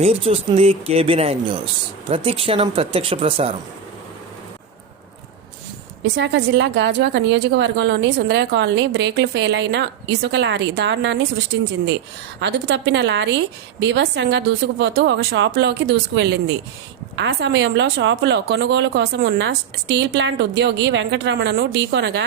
మీరు చూస్తుంది KB9 news, ప్రతి క్షణం ప్రత్యక్ష ప్రసారం. విశాఖ జిల్లా గాజువాక నియోజకవర్గంలోని సుందరయ్య కాలనీ బ్రేకులు ఫెయిల్ అయిన ఇసుక లారీ దారుణాన్ని సృష్టించింది. అదుపు తప్పిన లారీ బీభత్సంగా దూసుకుపోతూ ఒక షాపులోకి దూసుకువెళ్లింది. ఆ సమయంలో షాపులో కొనుగోలు కోసం ఉన్న స్టీల్ ప్లాంట్ ఉద్యోగి వెంకటరమణను ఢీకొనగా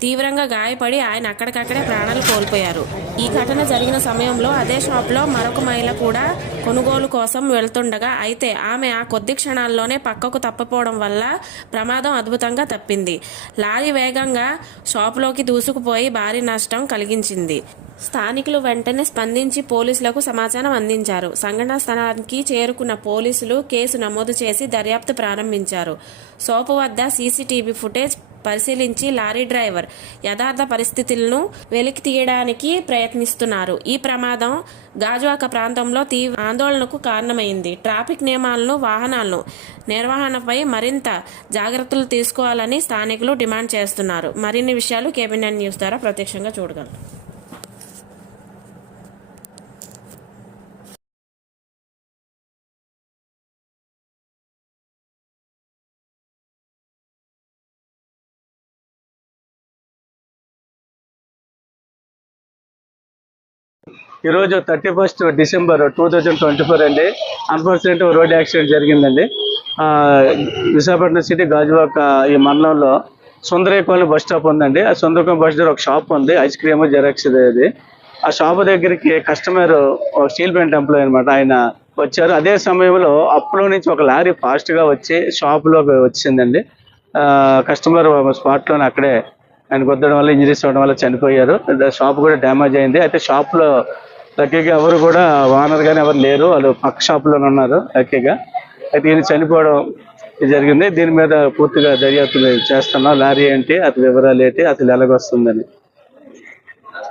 తీవ్రంగా గాయపడి ఆయన అక్కడికక్కడే ప్రాణాలు కోల్పోయారు. ఈ ఘటన జరిగిన సమయంలో అదే షాప్లో మరొక మహిళ కూడా కొనుగోలు కోసం వెళ్తుండగా, అయితే ఆమె ఆ కొద్ది క్షణాల్లోనే పక్కకు తప్పిపోవడం వల్ల ప్రమాదం అద్భుతంగా తప్పింది. లారీ వేగంగా షాపులోకి దూసుకుపోయి భారీ నష్టం కలిగించింది. స్థానికులు వెంటనే స్పందించి పోలీసులకు సమాచారం అందించారు. సంఘటనా స్థలానికి చేరుకున్న పోలీసులు కేసు నమోదు చేసి దర్యాప్తు ప్రారంభించారు. షాపు వద్ద సీసీటీవీ ఫుటేజ్ పరిశీలించి లారీ డ్రైవర్ యథార్థ పరిస్థితులను వెలికి తీయడానికి ప్రయత్నిస్తున్నారు. ఈ ప్రమాదం గాజువాక ప్రాంతంలో తీవ్ర ఆందోళనకు కారణమైంది. ట్రాఫిక్ నియమాలను, వాహనాలను నిర్వహణపై మరింత జాగ్రత్తలు తీసుకోవాలని స్థానికులు డిమాండ్ చేస్తున్నారు. మరిన్ని విషయాలు KB9 న్యూస్ ద్వారా ప్రత్యక్షంగా చూడగలరు. ఈరోజు 31 డిసెంబర్ 2024 అండి. అన్ఫార్చునేట్ రోడ్ యాక్సిడెంట్ జరిగిందండి. విశాఖపట్నం సిటీ గాజువాక ఈ మండలంలో సుందరయ్య కాలనీ బస్ స్టాప్ ఉందండి. ఆ సుందరయ్య బస్ దగ్గర ఒక షాప్ ఉంది, ఐస్ క్రీమ్ జెరాక్స్ అది. ఆ షాప్ దగ్గరికి కస్టమర్ ఒక స్టీల్ ప్లాంట్ ఎంప్లాయీ అనమాట, ఆయన వచ్చారు. అదే సమయంలో అప్పులో నుంచి ఒక లారీ ఫాస్ట్గా వచ్చి షాప్లోకి వచ్చిందండి. కస్టమర్ స్పాట్లోనే అక్కడే ఆయన కొద్దడం వల్ల, ఇంజరీస్ అవ్వడం వల్ల చనిపోయారు. షాప్ కూడా డ్యామేజ్ అయింది. అయితే షాప్లో లక్కీగా ఎవరు కూడా ఓనర్ కానీ ఎవరు లేరు, వాళ్ళు పక్క షాప్లోనే ఉన్నారు లక్కీగా. అయితే ఈయన చనిపోవడం జరిగింది. దీని మీద పూర్తిగా దర్యాప్తు చేస్తున్నాం. లారీ ఏంటి, అతని వివరాలు ఏంటి, అతను ఎలాగొస్తుందని.